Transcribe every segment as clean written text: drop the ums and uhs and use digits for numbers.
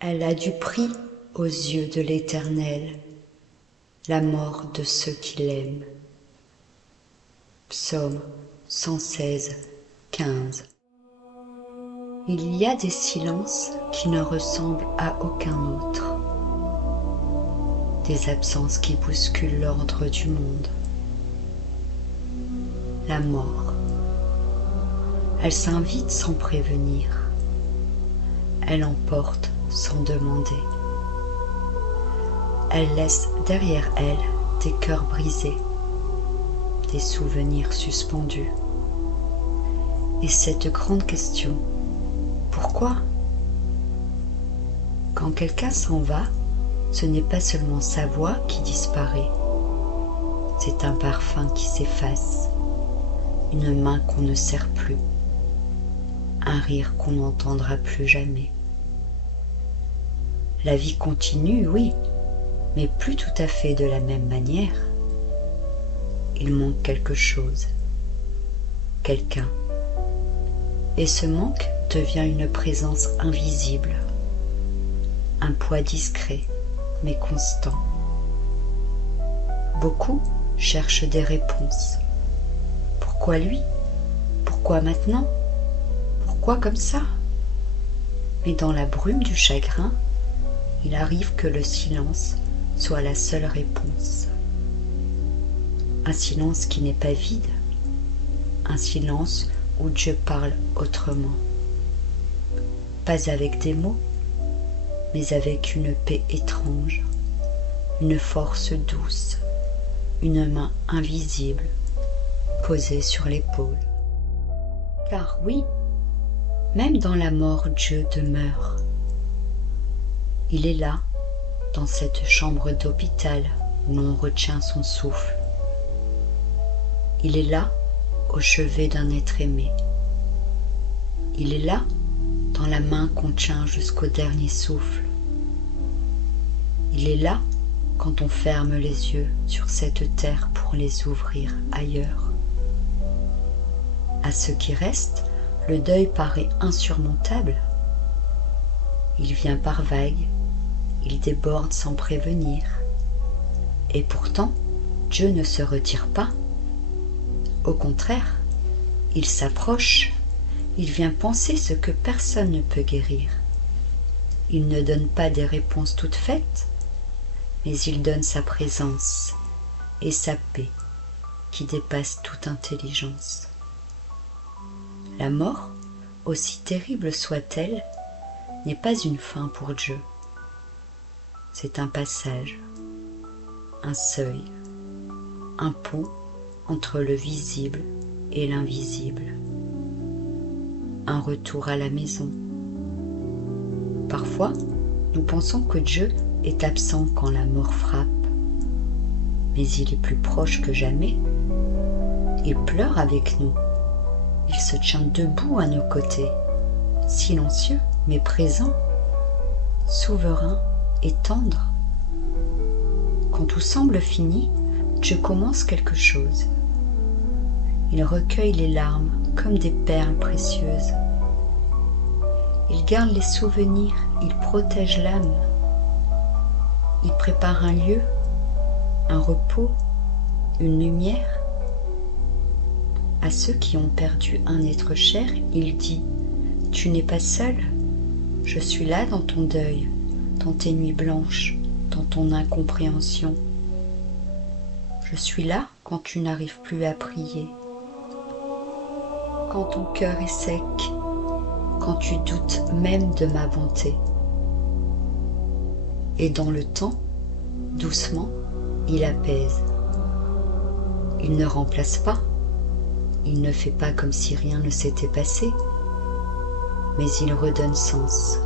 Elle a du prix aux yeux de l'Éternel, la mort de ceux qui l'aiment. Psaume 116, 15. Il y a des silences qui ne ressemblent à aucun autre, des absences qui bousculent l'ordre du monde. La mort, elle s'invite sans prévenir, elle emporte sans demander. Elle laisse derrière elle des cœurs brisés, des souvenirs suspendus. Et cette grande question, pourquoi? Quand quelqu'un s'en va, ce n'est pas seulement sa voix qui disparaît, c'est un parfum qui s'efface, une main qu'on ne serre plus, un rire qu'on n'entendra plus jamais. La vie continue, oui, mais plus tout à fait de la même manière. Il manque quelque chose, quelqu'un. Et ce manque devient une présence invisible, un poids discret mais constant. Beaucoup cherchent des réponses. Pourquoi lui? Pourquoi maintenant? Pourquoi comme ça? Mais dans la brume du chagrin, il arrive que le silence soit la seule réponse. Un silence qui n'est pas vide, un silence où Dieu parle autrement. Pas avec des mots, mais avec une paix étrange, une force douce, une main invisible posée sur l'épaule. Car oui, même dans la mort, Dieu demeure. Il est là, dans cette chambre d'hôpital où l'on retient son souffle. Il est là, au chevet d'un être aimé. Il est là, dans la main qu'on tient jusqu'au dernier souffle. Il est là, quand on ferme les yeux sur cette terre pour les ouvrir ailleurs. À ceux qui restent, le deuil paraît insurmontable. Il vient par vagues, il déborde sans prévenir. Et pourtant, Dieu ne se retire pas. Au contraire, il s'approche, il vient penser ce que personne ne peut guérir. Il ne donne pas des réponses toutes faites, mais il donne sa présence et sa paix qui dépasse toute intelligence. La mort, aussi terrible soit-elle, n'est pas une fin pour Dieu. C'est un passage, un seuil, un pont entre le visible et l'invisible. Un retour à la maison. Parfois, nous pensons que Dieu est absent quand la mort frappe, mais il est plus proche que jamais. Il pleure avec nous. Il se tient debout à nos côtés, silencieux mais présent, souverain et tendre. Quand tout semble fini, Dieu commence quelque chose. Il recueille les larmes comme des perles précieuses. Il garde les souvenirs, il protège l'âme. Il prépare un lieu, un repos, une lumière. À ceux qui ont perdu un être cher, il dit « Tu n'es pas seul, je suis là dans ton deuil, dans tes nuits blanches, dans ton incompréhension. Je suis là quand tu n'arrives plus à prier, quand ton cœur est sec, quand tu doutes même de ma bonté. » Et dans le temps, doucement, il apaise. Il ne remplace pas, il ne fait pas comme si rien ne s'était passé, mais il redonne sens.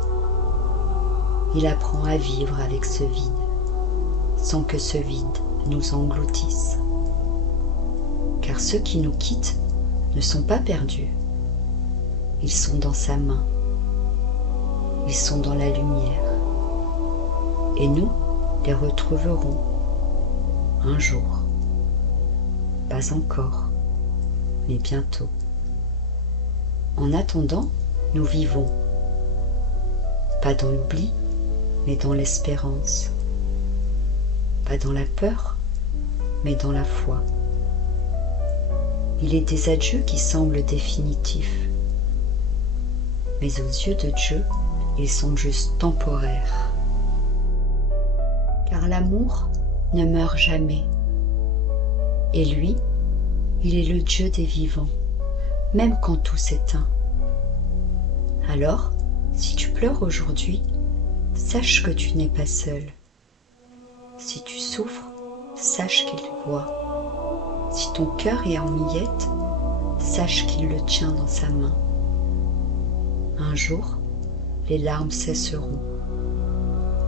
Il apprend à vivre avec ce vide, sans que ce vide nous engloutisse. Car ceux qui nous quittent ne sont pas perdus. Ils sont dans sa main. Ils sont dans la lumière. Et nous les retrouverons un jour. Pas encore, mais bientôt. En attendant, nous vivons, pas dans l'oubli, mais dans l'espérance. Pas dans la peur, mais dans la foi. Il est des adieux qui semblent définitifs, mais aux yeux de Dieu, ils sont juste temporaires. Car l'amour ne meurt jamais. Et lui, il est le Dieu des vivants, même quand tout s'éteint. Alors, si tu pleures aujourd'hui, sache que tu n'es pas seul. Si tu souffres, sache qu'il voit. Si ton cœur est en miettes, sache qu'il le tient dans sa main. Un jour, les larmes cesseront.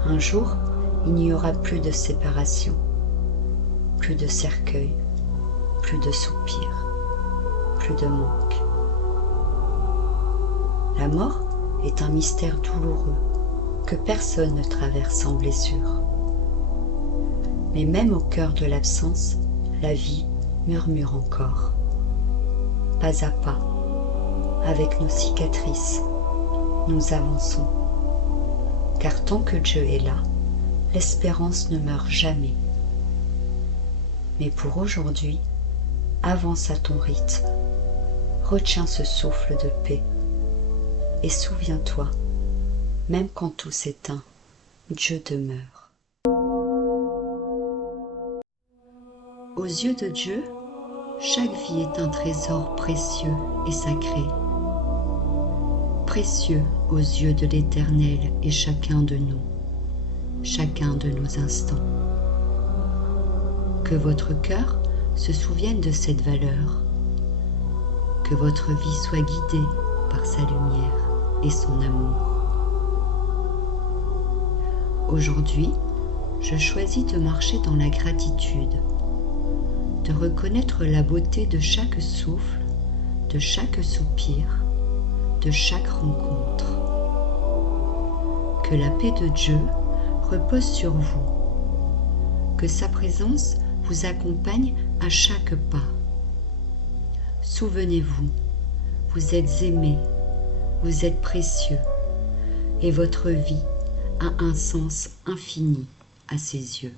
Un jour, il n'y aura plus de séparation, plus de cercueil, plus de soupirs, plus de manque. La mort est un mystère douloureux que personne ne traverse sans blessure. Mais même au cœur de l'absence, la vie murmure encore. Pas à pas, avec nos cicatrices, nous avançons. Car tant que Dieu est là, l'espérance ne meurt jamais. Mais pour aujourd'hui, avance à ton rythme, retiens ce souffle de paix et souviens-toi, même quand tout s'éteint, Dieu demeure. Aux yeux de Dieu, chaque vie est un trésor précieux et sacré. Précieux aux yeux de l'Éternel est chacun de nous, chacun de nos instants. Que votre cœur se souvienne de cette valeur, que votre vie soit guidée par sa lumière et son amour. Aujourd'hui, je choisis de marcher dans la gratitude, de reconnaître la beauté de chaque souffle, de chaque soupir, de chaque rencontre. Que la paix de Dieu repose sur vous, que sa présence vous accompagne à chaque pas. Souvenez-vous, vous êtes aimés, vous êtes précieux, et votre vie a un sens infini à ses yeux.